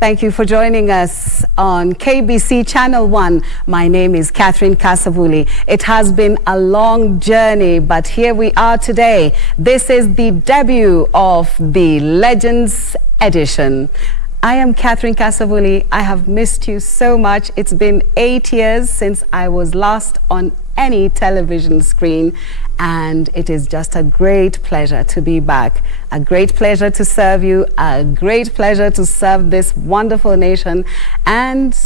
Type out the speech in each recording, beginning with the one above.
Thank you for joining us on KBC Channel 1. My name is Kasavuli. It has been a long journey, but here we are today. This is the debut of the Legends edition. I am Kasavuli. I have missed you so much. It's been 8 years since I was last on any television screen, and it is just a great pleasure to be back. A great pleasure to serve you, a great pleasure to serve this wonderful nation. And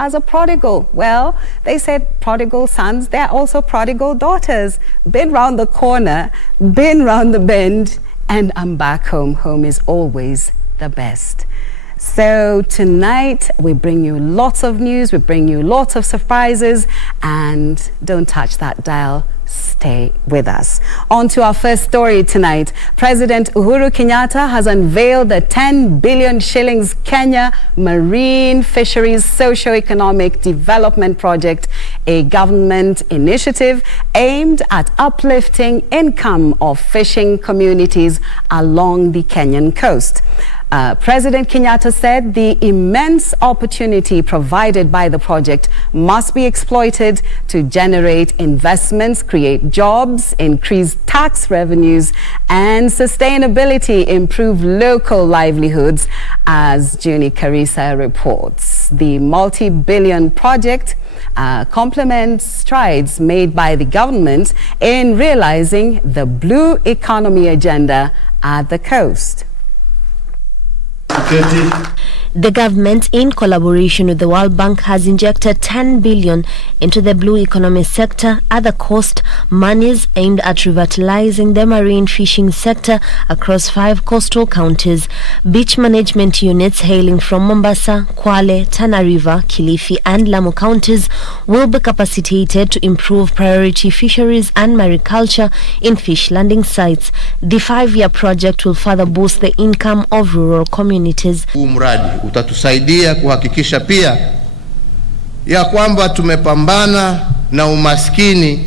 as a prodigal, well, they said prodigal sons, they're also prodigal daughters. Been round the corner, been round the bend, and I'm back home. Home is always the best. So tonight we bring you lots of news, we bring you lots of surprises, and don't touch that dial. Stay with us. On to our first story tonight. President Uhuru Kenyatta has unveiled the 10 billion shillings Kenya Marine Fisheries Socio-Economic Development Project, a government initiative aimed at uplifting income of fishing communities along the Kenyan coast. President Kenyatta said the immense opportunity provided by the project must be exploited to generate investments, create jobs, increase tax revenues, and sustainability improve local livelihoods, as Juni Karisa reports. The multi-billion project complements strides made by the government in realizing the blue economy agenda at the coast. The government, in collaboration with the World Bank, has injected 10 billion into the blue economy sector at the coast, monies aimed at revitalizing the marine fishing sector across 5 coastal counties. Beach management units hailing from Mombasa, Kwale, Tana River, Kilifi and Lamu counties will be capacitated to improve priority fisheries and mariculture in fish landing sites. The 5-year project will further boost the income of rural communities. Mradi utatusaidia kuhakikisha pia ya kwamba tumepambana na umaskini,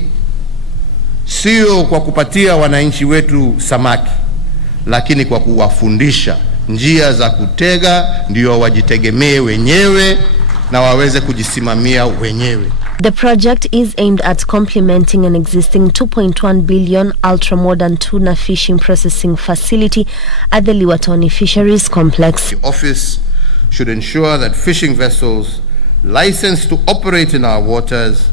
sio kwa kupatia wananchi wetu samaki, lakini kwa kuwafundisha njia za kutega ndio wajitegemee wenyewe na waweze kujisimamia wenyewe. The project is aimed at complementing an existing 2.1 billion ultra-modern tuna fishing processing facility at the Liwatoni Fisheries Complex. The office should ensure that fishing vessels licensed to operate in our waters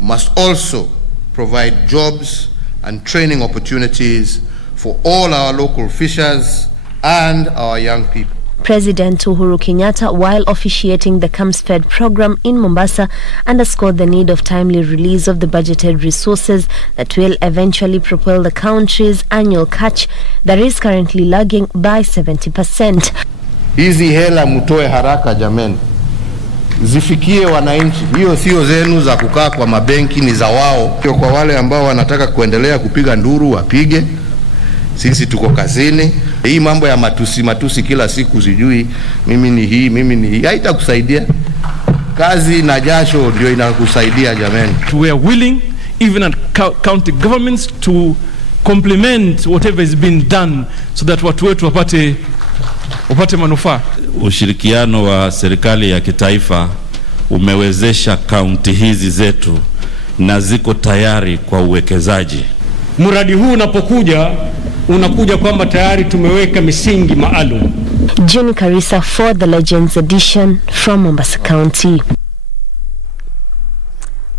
must also provide jobs and training opportunities for all our local fishers and our young people. President Uhuru Kenyatta, while officiating the CAMSFED program in Mombasa, underscored the need of timely release of the budgeted resources that will eventually propel the country's annual catch that is currently lagging by 70%. Hizi hela mutoe haraka jameni, zifikie wananchi. Hiyo sio zenu za kukaa kwa mabenki, ni za wao. Kwa wale ambao wanataka kuendelea kupiga nduru wapige, sisi tuko kazini. Hii mambo ya matusi kila siku, sijui mimi ni hii, haitakusaidia. Kazi na jasho ndio inakusaidia jameni. We are willing, even at county governments, to complement whatever is being done so that watu wetu wapate manufaa. Ushirikiano wa serikali ya kitaifa umewezesha kaunti hizi zetu na ziko tayari kwa uwekezaji. Mradi huu unakuja kwamba tayari tumeweka misingi maalum. Juni Karisa for the Legends edition from Mombasa County.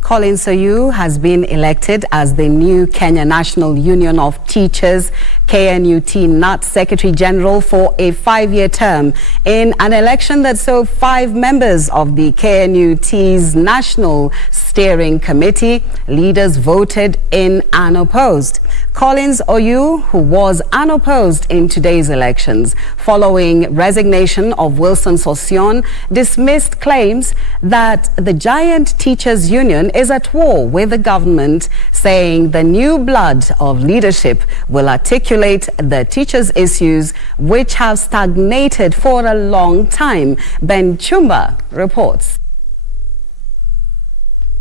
Colin Soyu has been elected as the new Kenya National Union of Teachers KNUT NUT Secretary General for a 5-year term in an election that saw 5 members of the KNUT's National Steering Committee leaders voted in unopposed. Collins Oyu, who was unopposed in today's elections following resignation of Wilson Sossion, dismissed claims that the giant teachers union is at war with the government, saying the new blood of leadership will articulate the teachers' issues which have stagnated for a long time. Ben Chumba reports.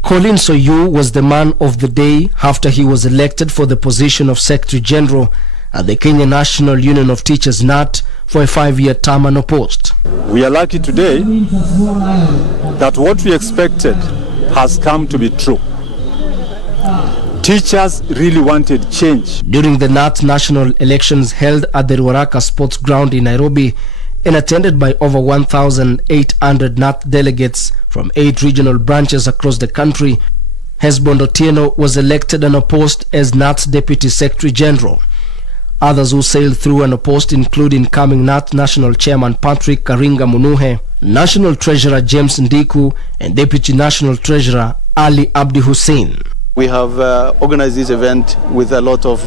Colin Soyu was the man of the day after he was elected for the position of Secretary General. at the Kenya National Union of Teachers NAT for a 5-year term unopposed. We are lucky today that what we expected has come to be true. Teachers really wanted change. During the NAT national elections held at the Ruaraka Sports Ground in Nairobi and attended by over 1,800 NAT delegates from 8 regional branches across the country, Hesbon Otieno was elected unopposed as NAT's Deputy Secretary General. Others who sailed through unopposed include incoming NAT National Chairman Patrick Karinga Munuhe, National Treasurer James Ndiku, and Deputy National Treasurer Ali Abdi Hussein. We have organized this event with a lot of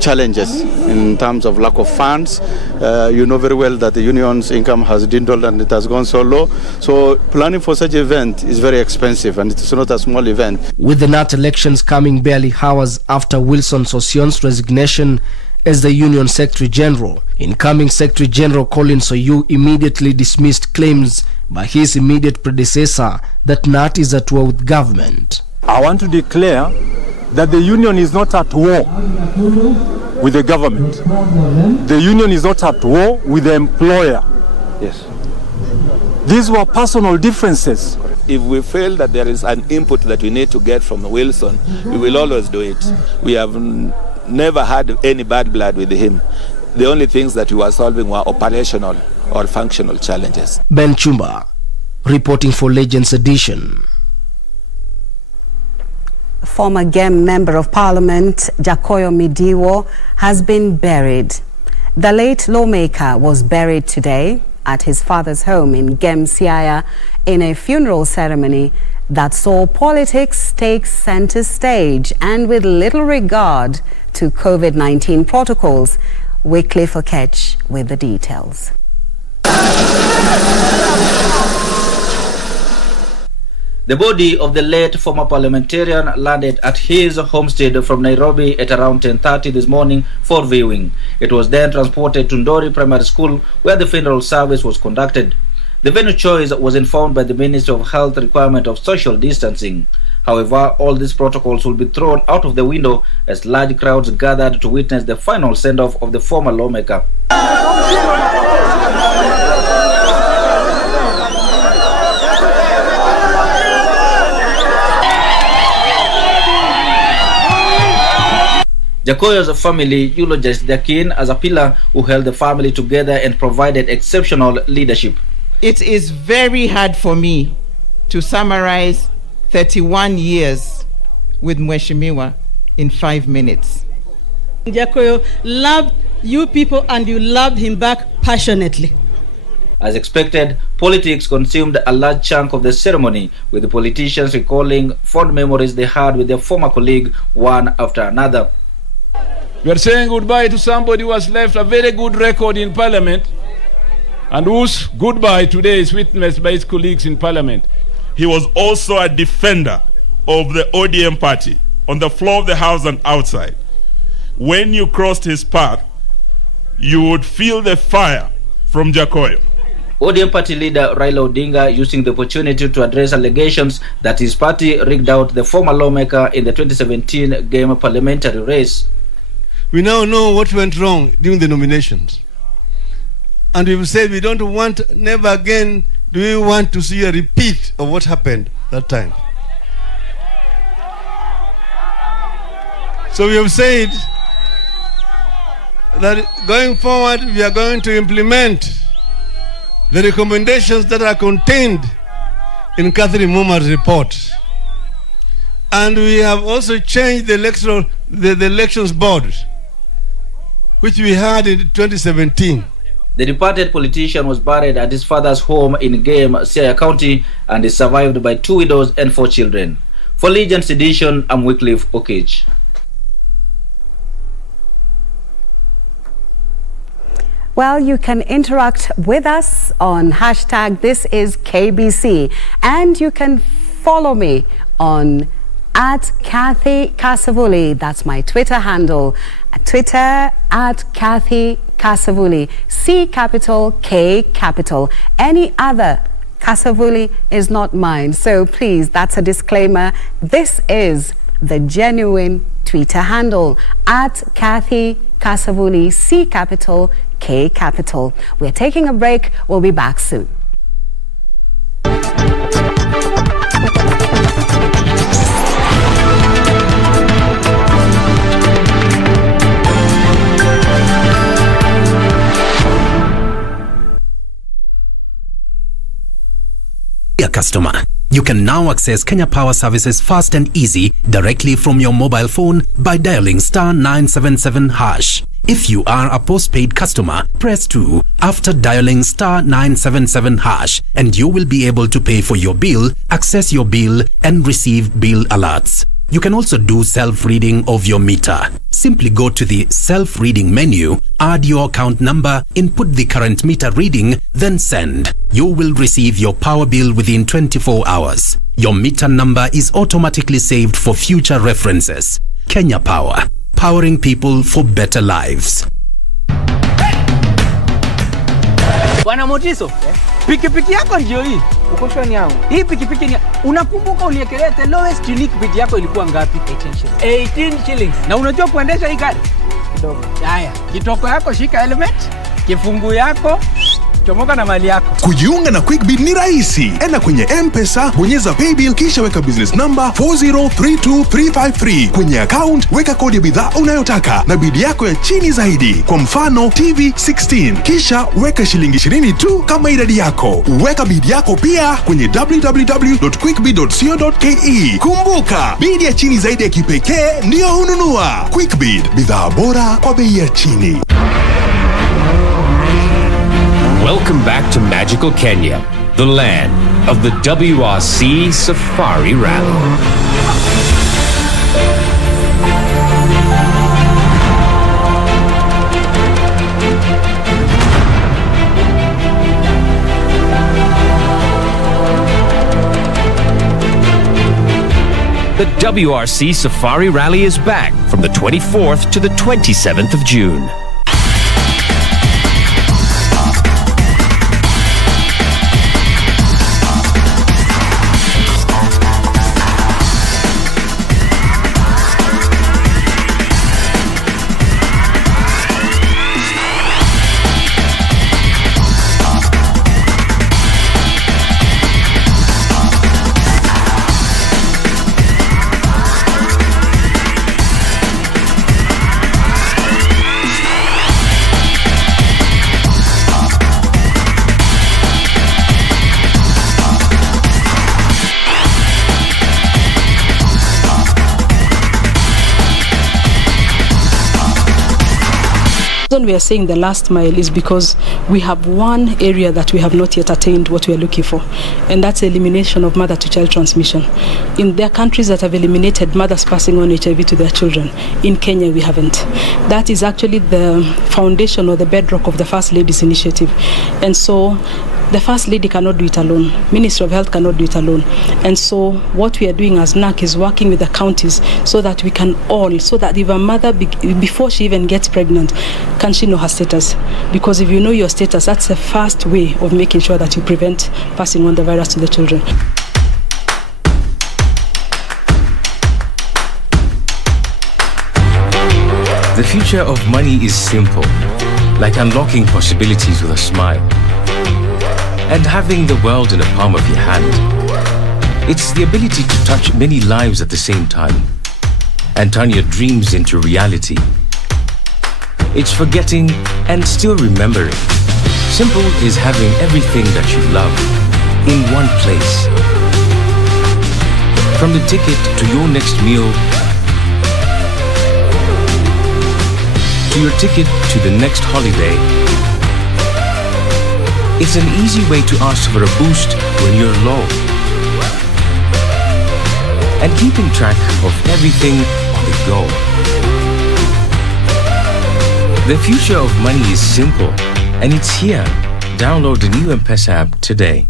challenges in terms of lack of funds. You know very well that the union's income has dwindled and it has gone so low. So planning for such an event is very expensive, and it's not a small event. With the NAT elections coming barely hours after Wilson Sosion's resignation as the Union Secretary General, incoming Secretary General Colin Soyu immediately dismissed claims by his immediate predecessor that NAT is at war with government. I want to declare that the union is not at war with the government. The union is not at war with the employer. Yes. These were personal differences. If we feel that there is an input that we need to get from Wilson, we will always do it. We have never had any bad blood with him. The only things that we were solving were operational or functional challenges. Ben Chumba, reporting for Legends Edition. Former GEM Member of Parliament Jakoyo Midiwo has been buried. The late lawmaker was buried today at his father's home in GEM Siaya in a funeral ceremony that saw politics take center stage and with little regard to COVID-19 protocols. Wycliffe Okech with the details. The body of the late former parliamentarian landed at his homestead from Nairobi at around 10:30 this morning for viewing. It was then transported to Ndori Primary School, where the funeral service was conducted. The venue choice was informed by the Ministry of Health requirement of social distancing. However, all these protocols will be thrown out of the window as large crowds gathered to witness the final send-off of the former lawmaker. Jakoyo's family eulogized their kin as a pillar who held the family together and provided exceptional leadership. It is very hard for me to summarize 31 years with Mheshimiwa in 5 minutes. Jakoyo loved you people and you loved him back passionately. As expected, politics consumed a large chunk of the ceremony, with the politicians recalling fond memories they had with their former colleague one after another. We are saying goodbye to somebody who has left a very good record in Parliament and whose goodbye today is witnessed by his colleagues in Parliament. He was also a defender of the ODM party on the floor of the House and outside. When you crossed his path, you would feel the fire from Jakoyo. ODM party leader Raila Odinga using the opportunity to address allegations that his party rigged out the former lawmaker in the 2017 GEM parliamentary race. We now know what went wrong during the nominations. And we've said we don't want, never again do we want to see a repeat of what happened that time. So we have said that going forward we are going to implement the recommendations that are contained in Catherine Mumar's report. And we have also changed the elections board, which we had in 2017. The departed politician was buried at his father's home in GEM, Siaya County, and is survived by 2 widows and 4 children. For Legends Edition, I'm Wycliffe Okech. Well, you can interact with us on hashtag This Is KBC, and you can follow me on @Kathy Kasavuli. That's my Twitter handle. Twitter @Kathy Kasavuli. C capital, K capital. Any other Kasavuli is not mine. So please, that's a disclaimer. This is the genuine Twitter handle @Kathy Kasavuli, C capital, K capital. We're taking a break. We'll be back soon. Dear customer, you can now access Kenya Power services fast and easy directly from your mobile phone by dialing *977#. If you are a postpaid customer, press 2 after dialing *977# and you will be able to pay for your bill, access your bill and receive bill alerts. You can also do self-reading of your meter. Simply go to the self-reading menu, add your account number, input the current meter reading, then send. You will receive your power bill within 24 hours. Your meter number is automatically saved for future references. Kenya Power, powering people for better lives. Bwana Motiso, pikipiki yako ndio hii. Uko shwani yangu. Hii pikipiki ni unakumbuka uniekelea the lowest unique bid yako ilikuwa ngapi? 18 shillings. Na unajua kuendesha hii gari? Kidogo. Haya, kitoko yako shika helmet, kifungu yako chomoka na mali yako. Kujiunga na QuickBid ni rahisi. Enda kwenye M-Pesa, bonyeza paybill kisha weka business number 4032353. Kwenye account weka kodi ya bidhaa unayotaka na bid yako ya chini zaidi. Kwa mfano TV 16. Kisha weka shilingi 20 tu kama idadi yako. Weka bid yako pia kwenye www.quickbid.co.ke. Kumbuka, bid ya chini zaidi ya kipekee ndio hununua. QuickBid, bidhaa bora kwa bei ya chini. Welcome back to magical Kenya, the land of the WRC Safari Rally. The WRC Safari Rally is back from the 24th to the 27th of June. We are saying the last mile is because we have one area that we have not yet attained what we are looking for, and that's elimination of mother-to-child transmission. In their countries that have eliminated mothers passing on HIV to their children, in Kenya we haven't. That is actually the foundation or the bedrock of the First Lady's initiative, and so the First Lady cannot do it alone. Ministry of Health cannot do it alone. And so what we are doing as NAC is working with the counties so that we can all, so that if a mother, before she even gets pregnant, can she know her status? Because if you know your status, that's the first way of making sure that you prevent passing on the virus to the children. The future of money is simple, like unlocking possibilities with a smile. And having the world in the palm of your hand. It's the ability to touch many lives at the same time and turn your dreams into reality. It's forgetting and still remembering. Simple is having everything that you love in one place. From the ticket to your next meal, to your ticket to the next holiday, it's an easy way to ask for a boost when you're low. And keeping track of everything on the go. The future of money is simple, and it's here. Download the new M-Pesa app today.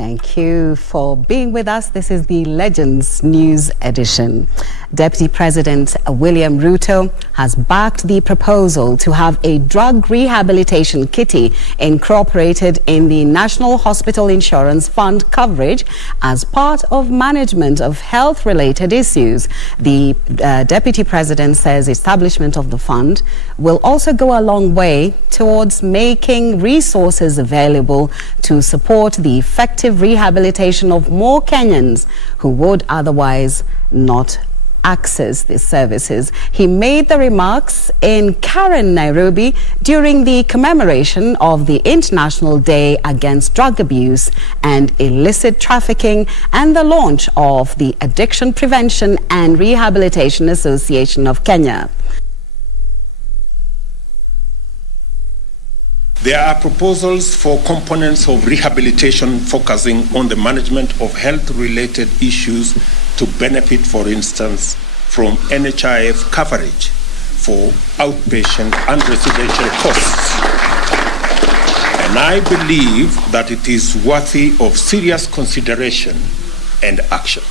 Thank you for being with us. This is the Legends News Edition. Deputy President William Ruto has backed the proposal to have a drug rehabilitation kitty incorporated in the National Hospital Insurance Fund coverage as part of management of health-related issues. The Deputy President says establishment of the fund will also go a long way towards making resources available to support the effective rehabilitation of more Kenyans who would otherwise not access these services. He made the remarks in Karen, Nairobi during the commemoration of the International Day Against Drug Abuse and Illicit Trafficking and the launch of the Addiction Prevention and Rehabilitation Association of Kenya. There are proposals for components of rehabilitation focusing on the management of health-related issues to benefit, for instance, from NHIF coverage for outpatient and residential costs. And I believe that it is worthy of serious consideration and action.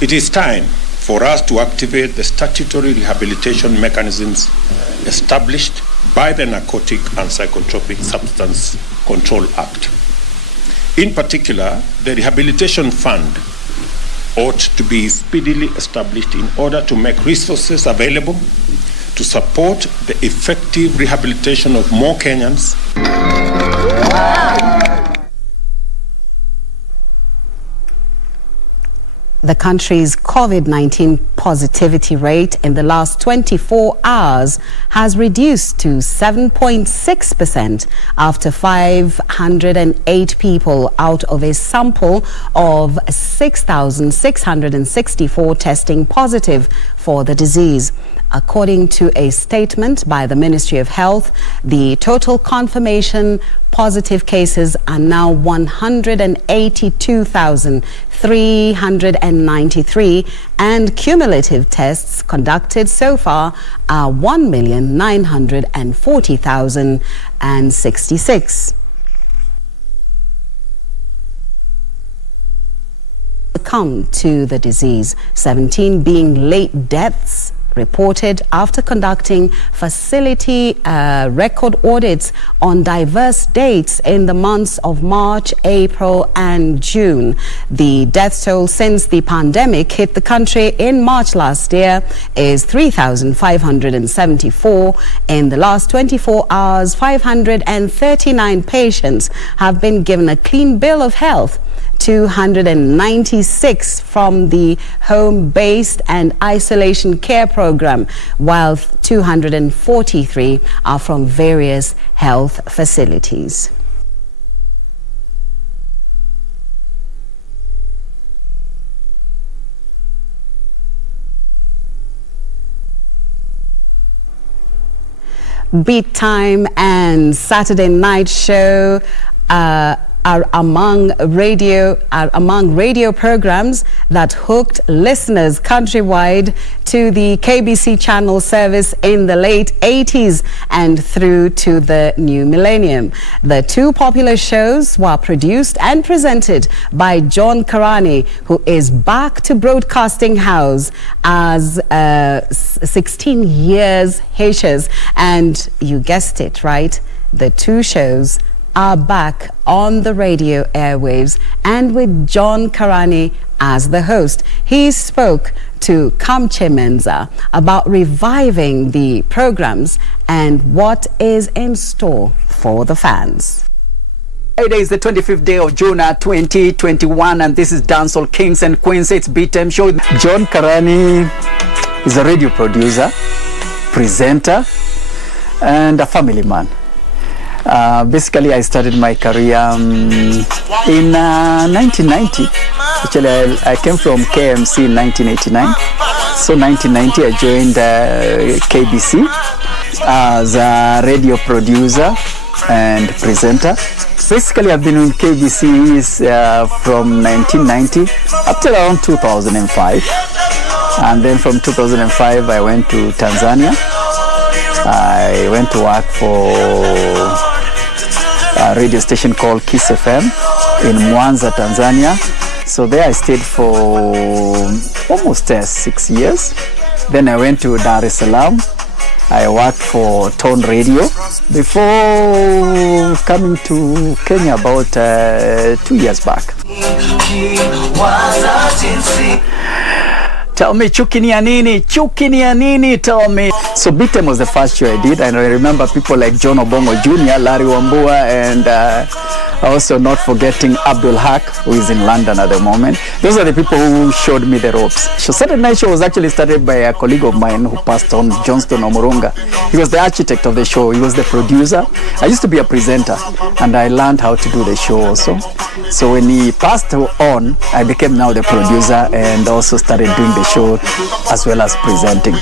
It is time for us to activate the statutory rehabilitation mechanisms established by the Narcotic and Psychotropic Substance Control Act. In particular, the Rehabilitation Fund ought to be speedily established in order to make resources available to support the effective rehabilitation of more Kenyans. The country's COVID-19 positivity rate in the last 24 hours has reduced to 7.6% after 508 people out of a sample of 6,664 testing positive for the disease. According to a statement by the Ministry of Health, the total confirmation positive cases are now 182,393 and cumulative tests conducted so far are 1,940,066. Succumbed to the disease, 17 being late deaths reported after conducting facility record audits on diverse dates in the months of March, April and June. The death toll since the pandemic hit the country in March last year is 3,574. In the last 24 hours, 539 patients have been given a clean bill of health. 296 from the home-based and isolation care program, while 243 are from various health facilities. Beat Time and Saturday Night Show are among radio programs that hooked listeners countrywide to the KBC channel service in the late 80s and through to the new millennium. The two popular shows were produced and presented by John Karani, who is back to Broadcasting House as 16 years Haitians. And you guessed it, right? The two shows are back on the radio airwaves and with John Karani as the host. He spoke to Kamche Menza about reviving the programs and what is in store for the fans. Friday is the 25th day of June 2021 and this is Dancehall Kings and Queens. It's Beat Time Show. John Karani is a radio producer, presenter and a family man. Basically, I started my career in 1990. Actually, I came from KMC in 1989. So 1990, I joined KBC as a radio producer and presenter. Basically, I've been in KBC from 1990 up to around 2005. And then from 2005, I went to Tanzania. I went to work for radio station called Kiss FM in Mwanza, Tanzania. So there I stayed for almost 6 years. Then I went to Dar es Salaam. I worked for Tone Radio before coming to Kenya about 2 years back. Tell me, chuki ni ya nini? Chuki ni ya nini? Tell me. So BTEM was the first show I did, and I remember people like John Obongo Jr., Larry Wambua, and also not forgetting Abdul Haq, who is in London at the moment. Those are the people who showed me the ropes. So Saturday Night Show was actually started by a colleague of mine who passed on, Johnston Omurunga. He was the architect of the show. He was the producer. I used to be a presenter, and I learned how to do the show also. So when he passed on, I became now the producer and also started doing the show as well as presenting.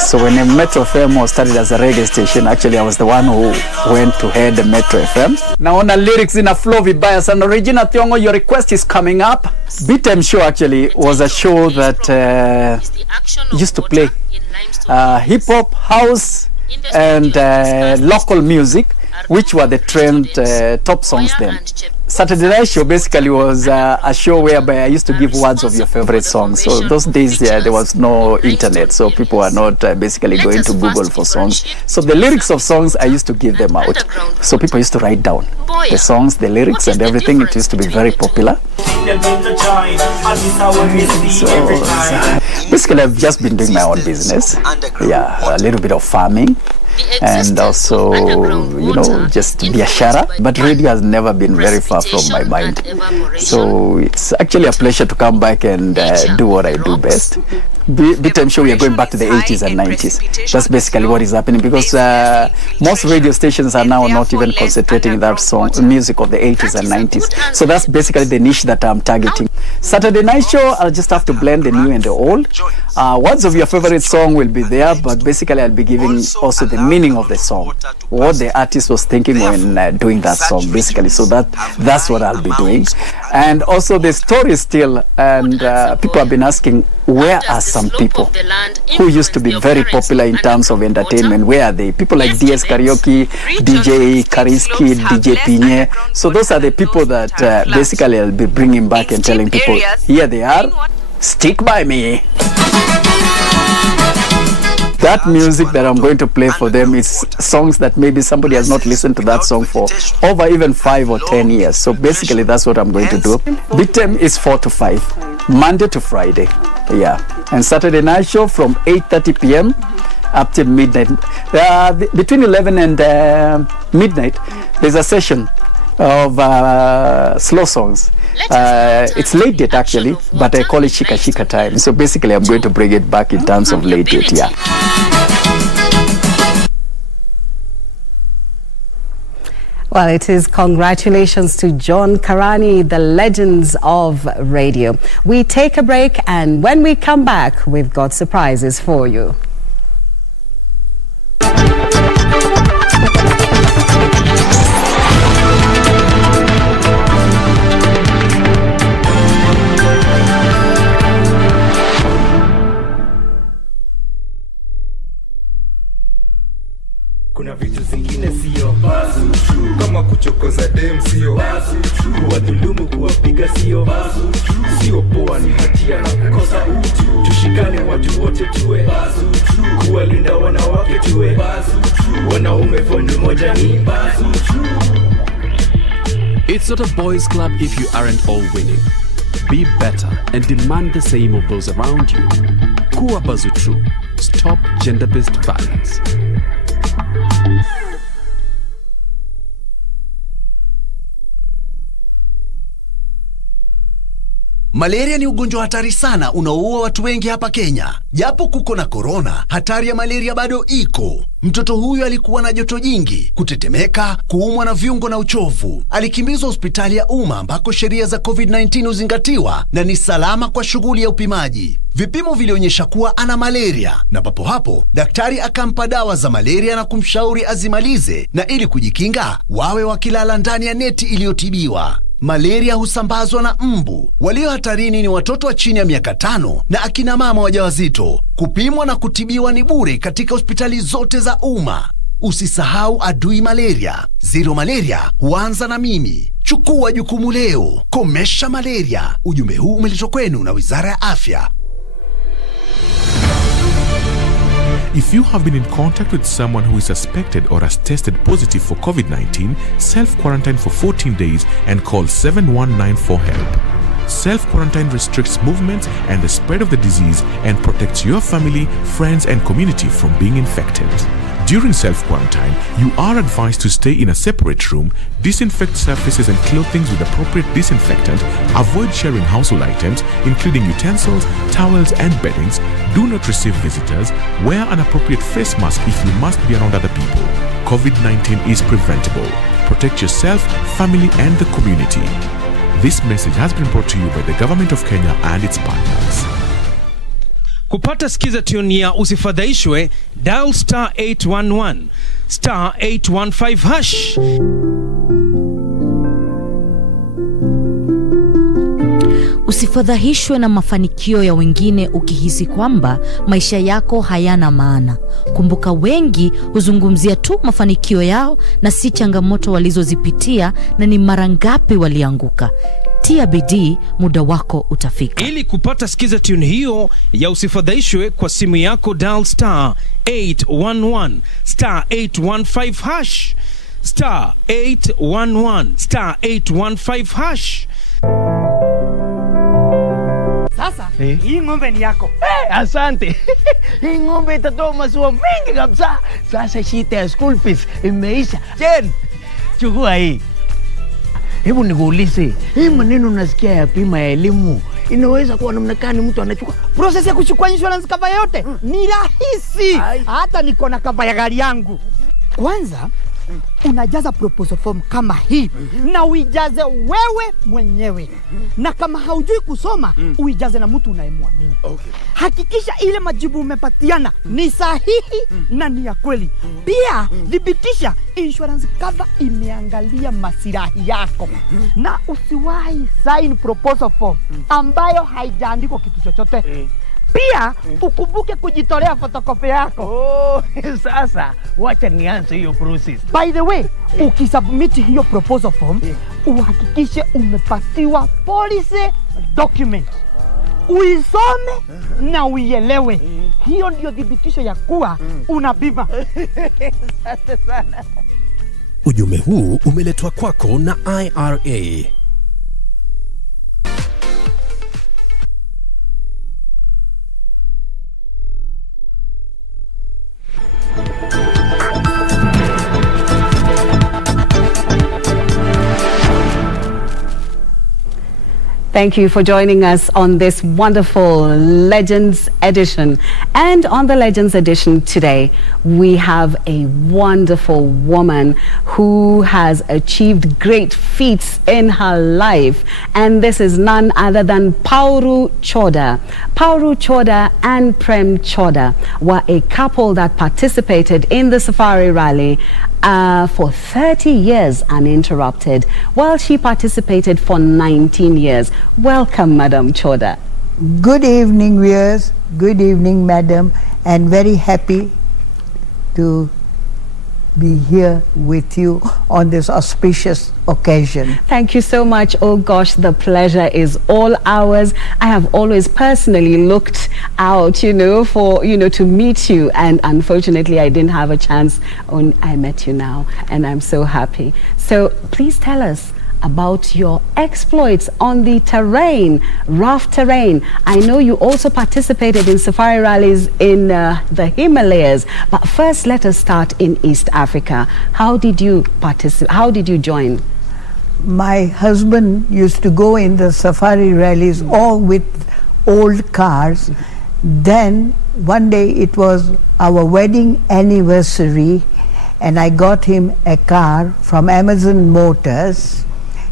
So when Metro FM was started as a reggae station, actually I was the one who went to head the Metro FM. Now on the lyrics in a flow vibaya sana. Regina Thiongo, your request is coming up. BTEM show actually was a show that used to play hip-hop, house and local music, which were the trend top songs then. Saturday Night Show basically was a show whereby I used to give words of your favorite songs. So those days there was no internet, so people were not basically going to Google for songs. So the lyrics of songs, I used to give them out. So people used to write down the songs, the lyrics and everything. It used to be very popular. So basically I've just been doing my own business. Yeah, a little bit of farming. And also, you know, just biashara. But radio has never been very far from my mind. So it's actually a pleasure to come back and do what I do best. BTEM show, we are going back to the 80s and 90s. That's basically what is happening, because most radio stations are now not even concentrating in that song, music of the 80s and 90s. So that's basically the niche that I'm targeting. Saturday Night Show, I'll just have to blend the new and the old. Words of your favorite song will be there, but basically I'll be giving also the meaning of the song, what the artist was thinking when doing that song, basically. So that's what I'll be doing. And also the story still, and people have been asking, where are some people who used to be very popular in terms of entertainment? Where are they? People like DS Karaoke, DJ Kariski, DJ Pinye. So those are the people that basically I'll be bringing back and telling people, here they are, stick by me. That music that I'm going to play for them is songs that maybe somebody has not listened to that song for over even 5 or 10 years. So basically that's what I'm going to do. BTEM is 4 to 5, Monday to Friday. Yeah, and Saturday Night Show from 8:30 p.m. up till midnight. Between 11 and midnight, there's a session of slow songs. It's late date actually, but I call it Shika Shika time. So basically I'm going to bring it back in terms of late date, yeah. Well, it is congratulations to John Karani, the legends of radio. We take a break, and when we come back, we've got surprises for you. Kuna vitu zingine sio kama kuchokoza dem sio, kuwadhulumu kuwapiga sio poa, ni hatia na kukosa utu. Tushikane watu wote tuwe, kuwalinda wanawake tuwe, wanaume fondi moja ni. It's not a boys club if you aren't all winning. Be better and demand the same of those around you. Kuwa Bazutru. Stop gender-based violence. Malaria ni ugonjwa hatari sana unaoua watu wengi hapa Kenya. Japo kuko na corona, hatari ya malaria bado iko. Mtoto huyu alikuwa na joto jingi, kutetemeka, kuumwa na viungo na uchovu. Alikimbizwa hospitali ya umma ambako sheria za COVID-19 huzingatiwa na ni salama kwa shughuli ya upimaji. Vipimo vilionyesha kuwa ana malaria, na papo hapo daktari akampa dawa za malaria na kumshauri azimalize, na ili kujikinga wawe wakilala ndani ya neti iliyotibiwa. Malaria husambazwa na mbu. Walio hatarini ni watoto wa chini ya miaka 5 na akina mama wajawazito. Kupimwa na kutibiwa ni bure katika hospitali zote za umma. Usisahau adui malaria. Zero malaria huanza na mimi. Chukua jukumu leo. Komesha malaria. Ujumbe huu umeletwa kwenu na Wizara ya Afya. If you have been in contact with someone who is suspected or has tested positive for COVID-19, self-quarantine for 14 days and call 7194 for help. Self-quarantine restricts movements and the spread of the disease and protects your family, friends and community from being infected. During self-quarantine, you are advised to stay in a separate room, disinfect surfaces and clothing with appropriate disinfectant, avoid sharing household items, including utensils, towels and beddings, do not receive visitors, wear an appropriate face mask if you must be around other people. COVID-19 is preventable. Protect yourself, family and the community. This message has been brought to you by the Government of Kenya and its partners. Kupata skiza tune ya usifadhaishwe, dial star 811 star 815 hash. Usifadhaishwe na mafanikio ya wengine ukihisi kwamba maisha yako hayana maana. Kumbuka wengi huzungumzia tu mafanikio yao na si changamoto walizozipitia na ni mara ngapi walianguka. Tia bidii, muda wako utafika. Ili kupata skiza tune hiyo ya usifadhaishwe kwa simu yako, dial star 811 star 815 hash. Star 811 star 815 hash. Sasa, hii ng'ombe ni yako. Asante. Hii ng'ombe itatoa maziwa mengi kabisa. Sasa shida ya school fees imeisha. Jen, chukua hii. Hebu nikuulize, hii maneno nasikia ya bima ya elimu inaweza kuwa namna gani mtu anachukua? Process ya kuchukua insurance cover yote ni rahisi. Hata niko na cover ya gari yangu. Kwanza unajaza proposal form kama hii na uijaze wewe mwenyewe. Na kama haujui kusoma, uijaze na mtu unayemwamini. Hakikisha ile majibu umepatiana ni sahihi na ni ya kweli. Pia thibitisha insurance cover imeangalia masilahi yako. Na usiwahi sign proposal form ambayo haijaandikwa kitu chochote. Pia ukumbuke kujitolea photocopy yako. Sasa wacha nianze hiyo process. By the way, ukisubmit hiyo proposal form, uhakikishe umepatiwa policy document. Uisome na uielewe. Hiyo ndio thibitisho ya kuwa una bima. Asante sana. Ujumbe huu umeletwa kwako na IRA. Thank you for joining us on this wonderful Legends edition. And on the Legends edition today, we have a wonderful woman who has achieved great feats in her life. And this is none other than Pauru Choda. Pauru Choda and Prem Choda were a couple that participated in the Safari Rally for 30 years uninterrupted, while she participated for 19 years. Welcome, Madam Choda. Good evening, viewers. Good evening, Madam, and very happy to be here with you on this auspicious occasion. Thank you so much. Oh gosh, the pleasure is all ours. I have always personally looked out, to meet you, and unfortunately I didn't have a chance when I met you now, and I'm so happy. So please tell us about your exploits on the terrain, rough terrain. I know you also participated in safari rallies in the Himalayas, but first let us start in East Africa. How did you participate? How did you join? My husband used to go in the safari rallies all with old cars. Then one day it was our wedding anniversary and I got him a car from Amazon Motors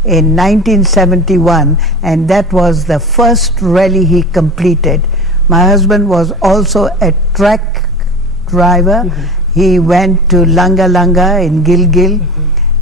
in 1971, and that was the first rally he completed. My husband was also a truck driver. He went to Langa Langa in Gilgil.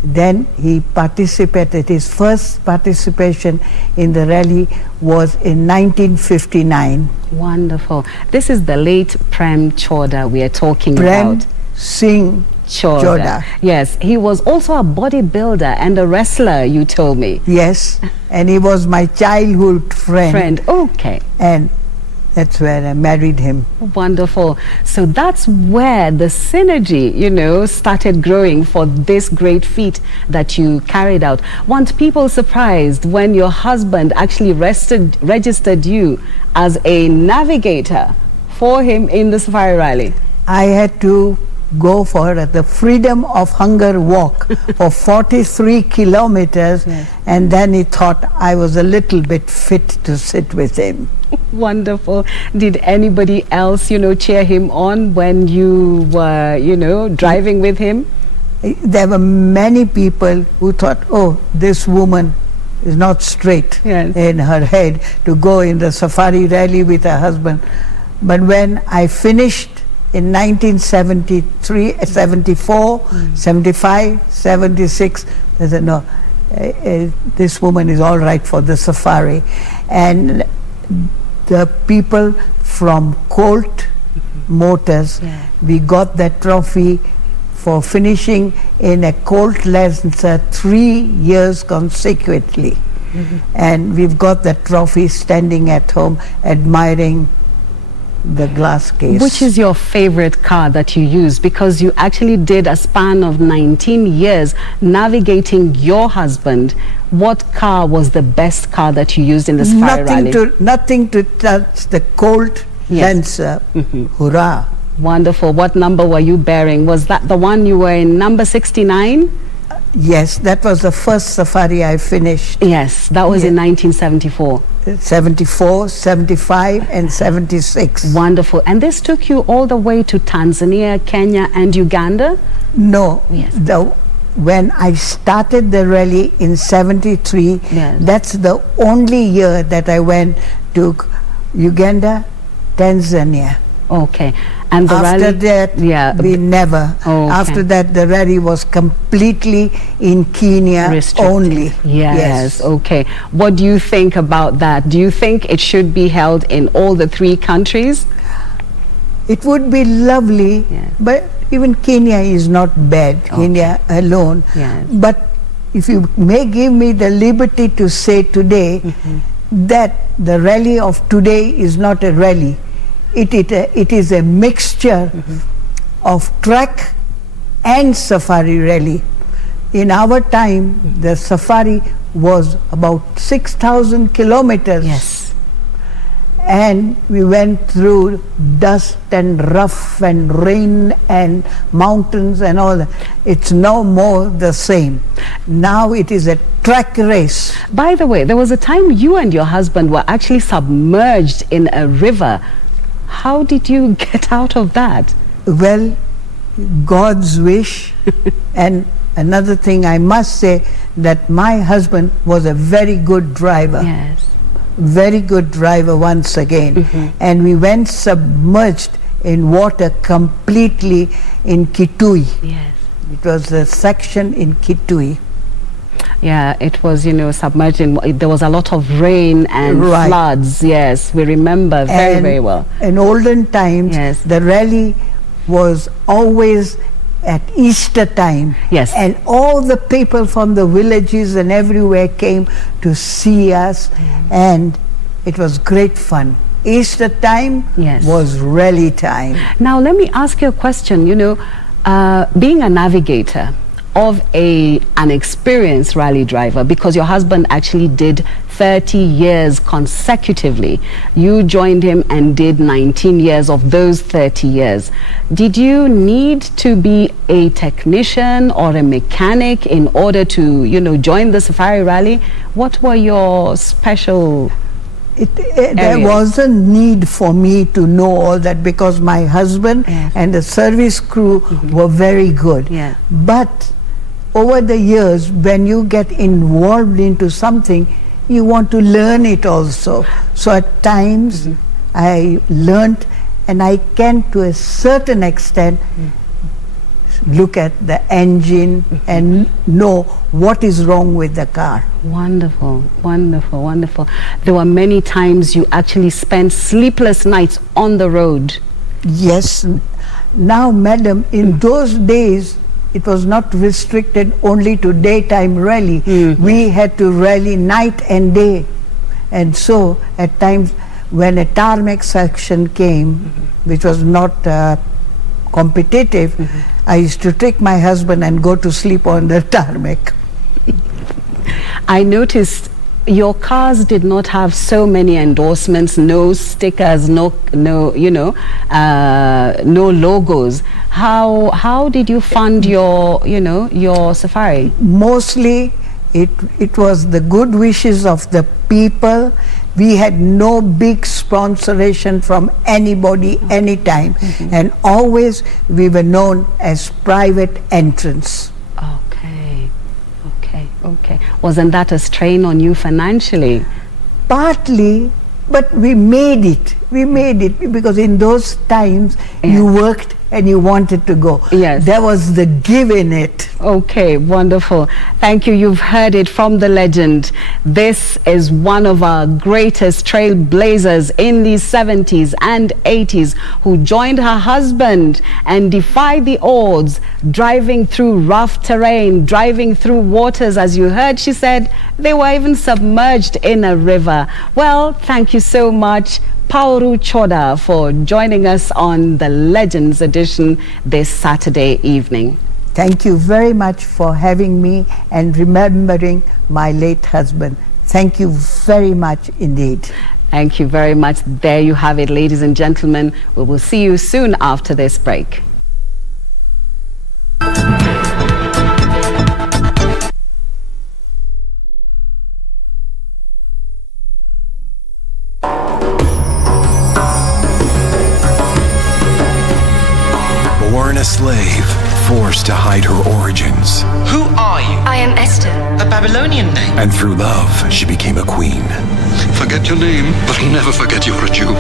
Then he participated. His first participation in the rally was in 1959. Wonderful. This is the late Prem Choda we are talking Prem about. Singh Choda. Yes, he was also a bodybuilder and a wrestler, you told me. Yes, and he was my childhood friend. Okay. And that's where I married him. Wonderful. So that's where the synergy, started growing for this great feat that you carried out. Weren't people surprised when your husband actually registered you as a navigator for him in the Safari Rally? I had to go for the Freedom of Hunger walk for 43 kilometers, and then he thought I was a little bit fit to sit with him. Wonderful. Did anybody else, cheer him on when you were, driving with him? There were many people who thought, oh, this woman is not straight in her head to go in the Safari Rally with her husband. But when I finished in 1973, 74, 75, 76, I said, no, this woman is all right for the safari. And the people from Colt Motors, we got that trophy for finishing in a Colt Lancer 3 years consecutively. And we've got that trophy standing at home admiring the glass case. Which is your favorite car that you use? Because you actually did a span of 19 years navigating your husband. What car was the best car that you used in the Safari Rally? Nothing to touch the Colt Lancer. Hurrah. Wonderful. What number were you bearing? Was that the one you were in, number 69? Yes, that was the first safari I finished. Yes, that was in 1974. 74, 75 and 76. Wonderful. And this took you all the way to Tanzania, Kenya and Uganda? No. Yes. When I started the rally in 73, that's the only year that I went to Uganda, Tanzania. Okay. And the after rally, that, we never. Okay. After that, the rally was completely in Kenya only. Yes. Okay. What do you think about that? Do you think it should be held in all the 3 countries? It would be lovely, but even Kenya is not bad. Kenya alone. But if you may give me the liberty to say today that the rally of today is not a rally. It is a mixture of track and safari rally. In our time, the safari was about 6,000 kilometers. Yes. And we went through dust and rough and rain and mountains and all that. It's no more the same. Now it is a track race. By the way, there was a time you and your husband were actually submerged in a river. How did you get out of that? Well, God's wish. And another thing I must say, that my husband was a very good driver. Yes. Very good driver once again. And we went submerged in water completely in Kitui. Yes. It was a section in Kitui. Yeah, it was, submerged in, there was a lot of rain and floods. Yes, we remember very well. In olden times, the rally was always at Easter time. Yes. And all the people from the villages and everywhere came to see us, and it was great fun. Easter time was rally time. Now, let me ask you a question. Being a navigator of an experienced rally driver, because your husband actually did 30 years consecutively. You joined him and did 19 years of those 30 years. Did you need to be a technician or a mechanic in order to, join the Safari Rally? What were your special there was a need for me to know all that, because my husband and the service crew were very good. But over the years, when you get involved into something, you want to learn it also. So at times I learned, and I can to a certain extent look at the engine and know what is wrong with the car. Wonderful, wonderful, wonderful. There were many times you actually spent sleepless nights on the road. Yes. Now, madam, in those days, it was not restricted only to daytime rally. We had to rally night and day. And so at times when a tarmac section came, which was not competitive, I used to take my husband and go to sleep on the tarmac. I noticed your cars did not have so many endorsements, no stickers, no logos. How did you fund your safari? Mostly it was the good wishes of the people. We had no big sponsoration from anybody anytime, and always we were known as private entrance. Okay. Wasn't that a strain on you financially? Partly, but we made it. We made it because in those times you worked and you wanted to go. Yes. There was the give in it. Okay, wonderful. Thank you. You've heard it from the legend. This is one of our greatest trailblazers in the 70s and 80s who joined her husband and defied the odds, driving through rough terrain, driving through waters. As you heard, she said they were even submerged in a river. Well, thank you so much, Pauru Choda, for joining us on the Legends edition this Saturday evening. Thank you very much for having me and remembering my late husband. Thank you very much indeed. Thank you very much. There you have it, ladies and gentlemen. We will see you soon after this break. Born a slave, forced to hide her origins. Who are you? I am Esther. A Babylonian name. And through love, she became a queen. Forget your name, but never forget you're a Jew.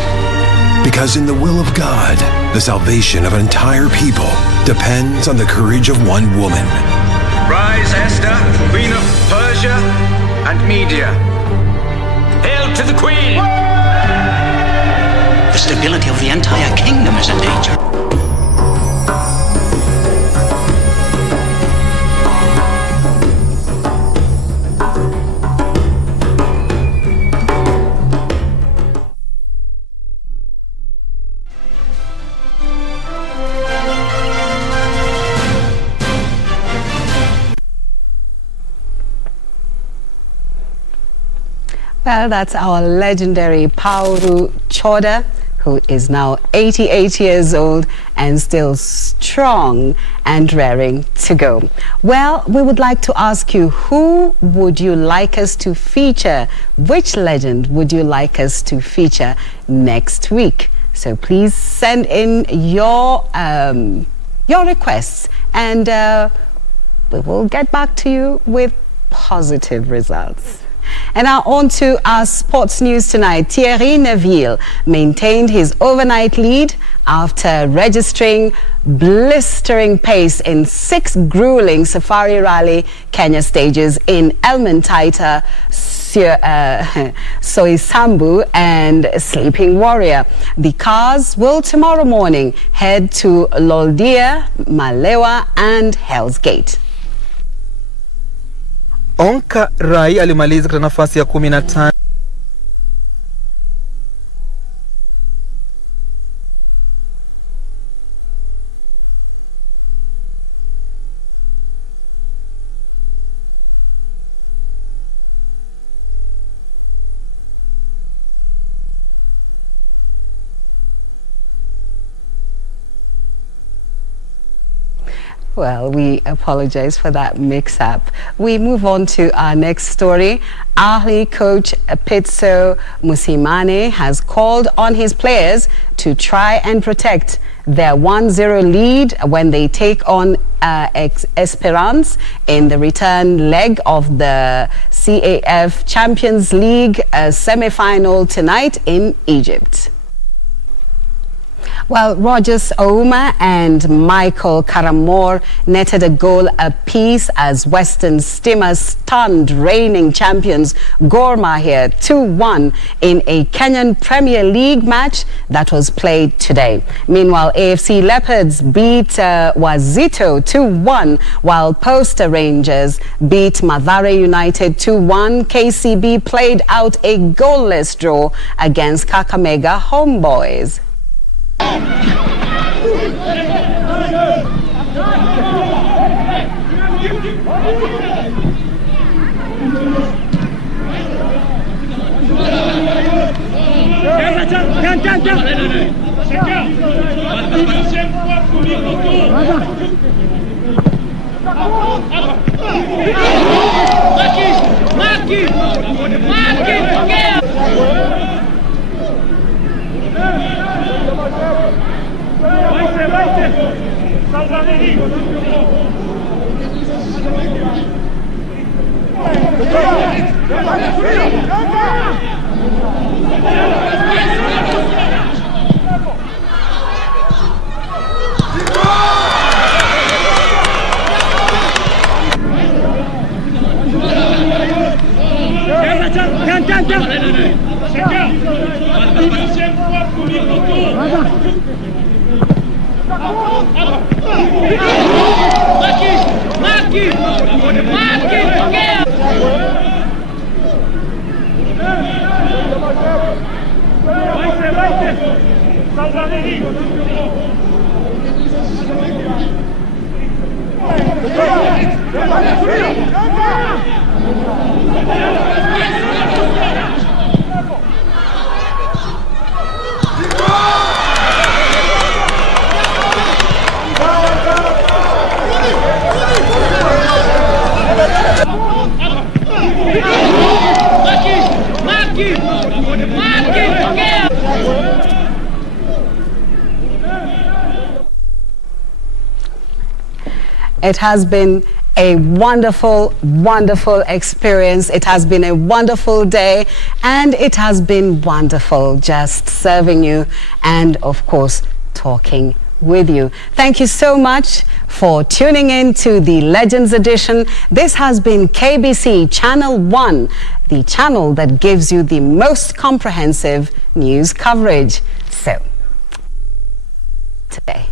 Because in the will of God, the salvation of an entire people depends on the courage of one woman. Rise, Esther, Queen of Persia and Media. Hail to the Queen! The stability of the entire kingdom is in danger. Well, that's our legendary Pauru Choda, who is now 88 years old and still strong and raring to go. Well, we would like to ask you, who would you like us to feature? Which legend would you like us to feature next week? So please send in your requests, and we will get back to you with positive results. And now on to our sports news tonight. Thierry Neuville maintained his overnight lead after registering blistering pace in 6 grueling Safari Rally Kenya stages in Elmentaita, Soisambu and Sleeping Warrior. The cars will tomorrow morning head to Loldia, Malewa and Hell's Gate. Onka Rai alimaliza katika nafasi ya 15. Well, we apologize for that mix-up. We move on to our next story. Ahli coach Pitso Musimane has called on his players to try and protect their 1-0 lead when they take on Esperance in the return leg of the CAF Champions League semi-final tonight in Egypt. Well, Rogers Ouma and Michael Karamor netted a goal apiece as Western Steamers stunned reigning champions Gor Mahia 2-1 in a Kenyan Premier League match that was played today. Meanwhile, AFC Leopards beat Wazito 2-1, while Poster Rangers beat Mathare United 2-1. KCB played out a goalless draw against Kakamega Homeboys. It has been a wonderful, wonderful experience. It has been a wonderful day, and it has been wonderful just serving you and, of course, talking with you. Thank you so much for tuning in to the Legends Edition. This has been KBC Channel 1, the channel that gives you the most comprehensive news coverage. So, today.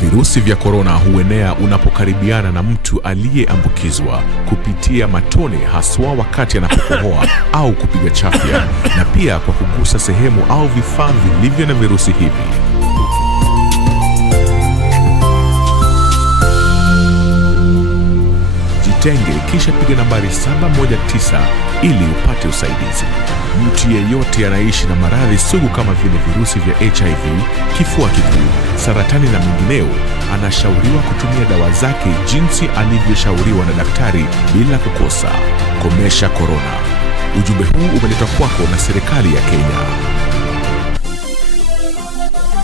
Virusi vya korona huenea unapokaribiana na mtu aliyeambukizwa kupitia matone, haswa wakati anapokohoa au kupiga chafya, na pia kwa kugusa sehemu au vifaa vilivyo na virusi hivi. Jitenge kisha piga nambari 719 ili upate usaidizi. Mtu yeyote anaishi na maradhi sugu kama vile virusi vya HIV, kifua kikuu, saratani na mengineo anashauriwa kutumia dawa zake jinsi alivyoshauriwa na daktari bila kukosa. Komesha korona. Ujumbe huu umeletwa kwako na serikali ya Kenya.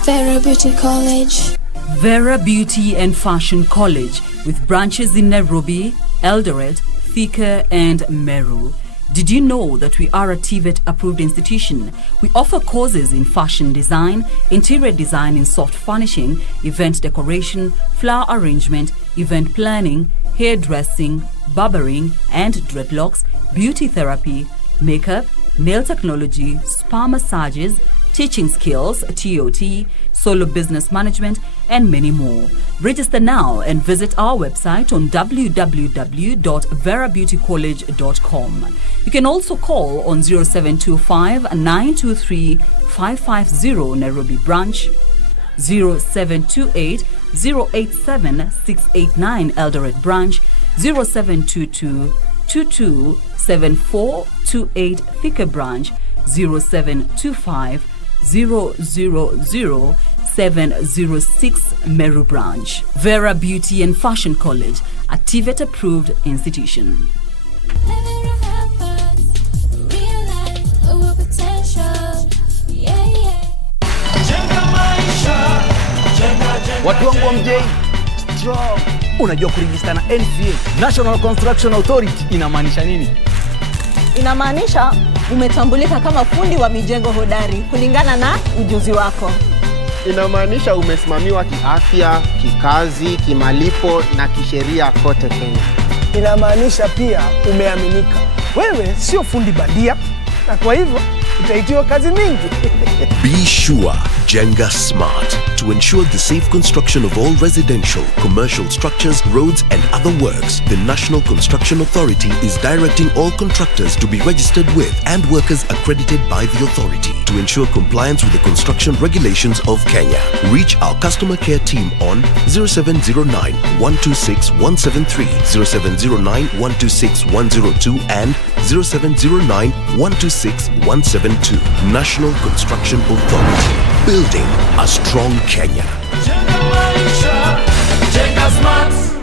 Vera Beauty College. Vera Beauty and Fashion College, with branches in Nairobi, Eldoret, Thika and Meru. Did you know that we are a TVET approved institution? We offer courses in fashion design, interior design in soft furnishing, event decoration, flower arrangement, event planning, hairdressing, barbering and dreadlocks, beauty therapy, makeup, nail technology, spa massages, teaching skills, TOT, solo business management, and many more. Register now and visit our website on www.verabeautycollege.com. You can also call on 0725 923 550 Nairobi branch, 0728 087 689 Eldoret branch, 0722 227428 Thika branch, 0725 000 706 Meru branch. Vera Beauty and Fashion College, a TVET approved institution. Watu wangu wa mjei, strong. Unajua kuregister na NCA, National Construction Authority, inamaanisha nini? Inamaanisha umetambulika kama fundi wa mijengo hodari kulingana na ujuzi wako. Inamaanisha umesimamiwa kiafya, kikazi, kimalipo na kisheria kote Kenya. Inamaanisha pia umeaminika. Wewe sio fundi bandia, na kwa hivyo utaitiwa kazi mingi. Be sure, Jenga Smart, to ensure the safe construction of all residential, commercial structures, roads and other works. The National Construction Authority is directing all contractors to be registered with and workers accredited by the authority to ensure compliance with the construction regulations of Kenya. Reach our customer care team on 0709 126 173, 0709 126 102 and 0709 126 172. National Construction Authority. Building a strong Kenya.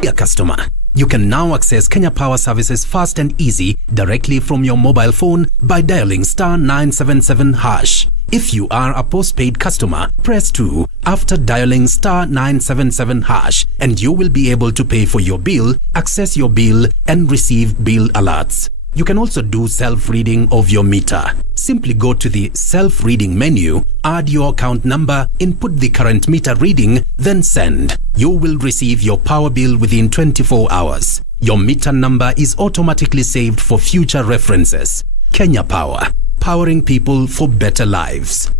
Dear customer, you can now access Kenya Power Services fast and easy directly from your mobile phone by dialing *977#. If you are a postpaid customer, press 2 after dialing *977# and you will be able to pay for your bill, access your bill and receive bill alerts. You can also do self-reading of your meter. Simply go to the self-reading menu, add your account number, input the current meter reading, then send. You will receive your power bill within 24 hours. Your meter number is automatically saved for future references. Kenya Power, powering people for better lives.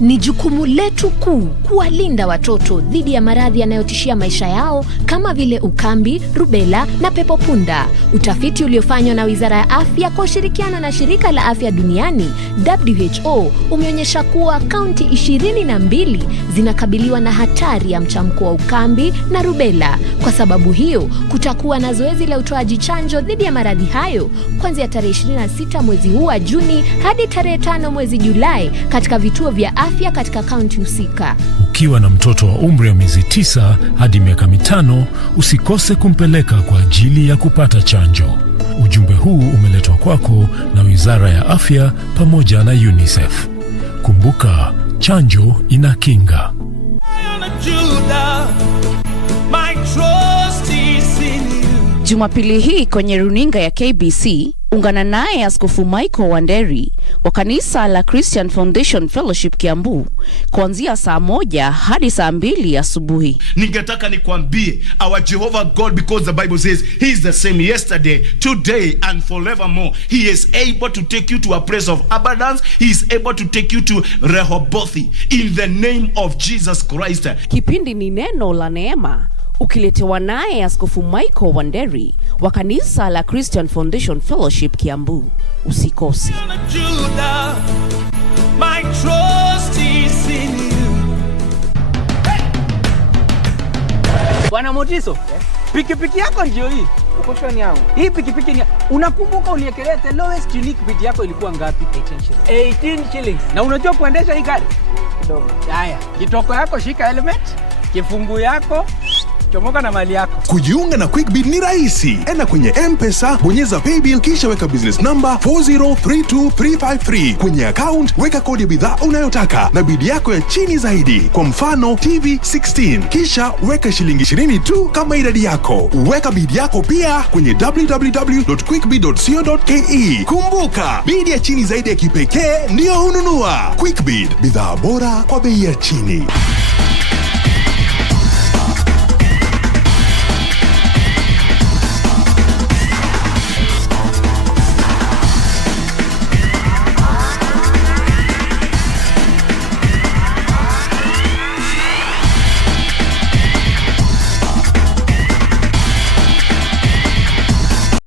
Ni jukumu letu kuu kuwalinda watoto dhidi ya maradhi yanayotishia maisha yao kama vile ukambi, rubela na pepo punda. Utafiti uliofanywa na Wizara ya Afya kwa ushirikiano na Shirika la Afya Duniani WHO umeonyesha kuwa kaunti 22 zinakabiliwa na hatari ya mchamko wa ukambi na rubela. Kwa sababu hiyo, kutakuwa na zoezi la utoaji chanjo dhidi ya maradhi hayo kuanzia tarehe 26 mwezi huu wa Juni hadi tarehe 5 mwezi Julai katika vituo vya afya katika kaunti husika. Ukiwa na mtoto wa umri wa miezi 9 hadi miaka 5, usikose kumpeleka kwa ajili ya kupata chanjo. Ujumbe huu umeletwa kwako na Wizara ya Afya pamoja na UNICEF. Kumbuka, chanjo inakinga. Jumapili hii kwenye runinga ya KBC, ungana naye Askofu Michael Wanderi wa kanisa la Christian Foundation Fellowship Kiambu kuanzia saa 1 hadi saa 2 asubuhi. Ningetaka nikwambie, our Jehovah God, because the Bible says he is the same yesterday, today and forevermore. He is able to take you to a place of abundance. He is able to take you to Rehoboth in the name of Jesus Christ. Kipindi ni neno la neema, ukiletewa naye Askofu Michael Wanderi wa kanisa la Christian Foundation Fellowship Kiambu. Usikose. My trust is in you. Bwana Motiso, pikipiki yako ndio hii. Uko shoni yangu. Hii pikipiki ni, unakumbuka uliekelea the lowest unique bid yako ilikuwa ngapi? 18 shillings. Na unajua kuendesha hii gari? Kidogo. Haya, kitoko yako shika helmet, kifungu yako chomoka na mali yako. Kujiunga na QuickBid ni rahisi. Enda kwenye M-Pesa, bonyeza paybill kisha weka business number 4032353. Kwenye account weka kodi ya bidhaa unayotaka na bid yako ya chini zaidi. Kwa mfano TV 16. Kisha weka shilingi 20 tu kama idadi yako. Weka bid yako pia kwenye www.quickbid.co.ke. Kumbuka, bid ya chini zaidi ya kipekee ndio hununua. QuickBid, bidhaa bora kwa bei ya chini.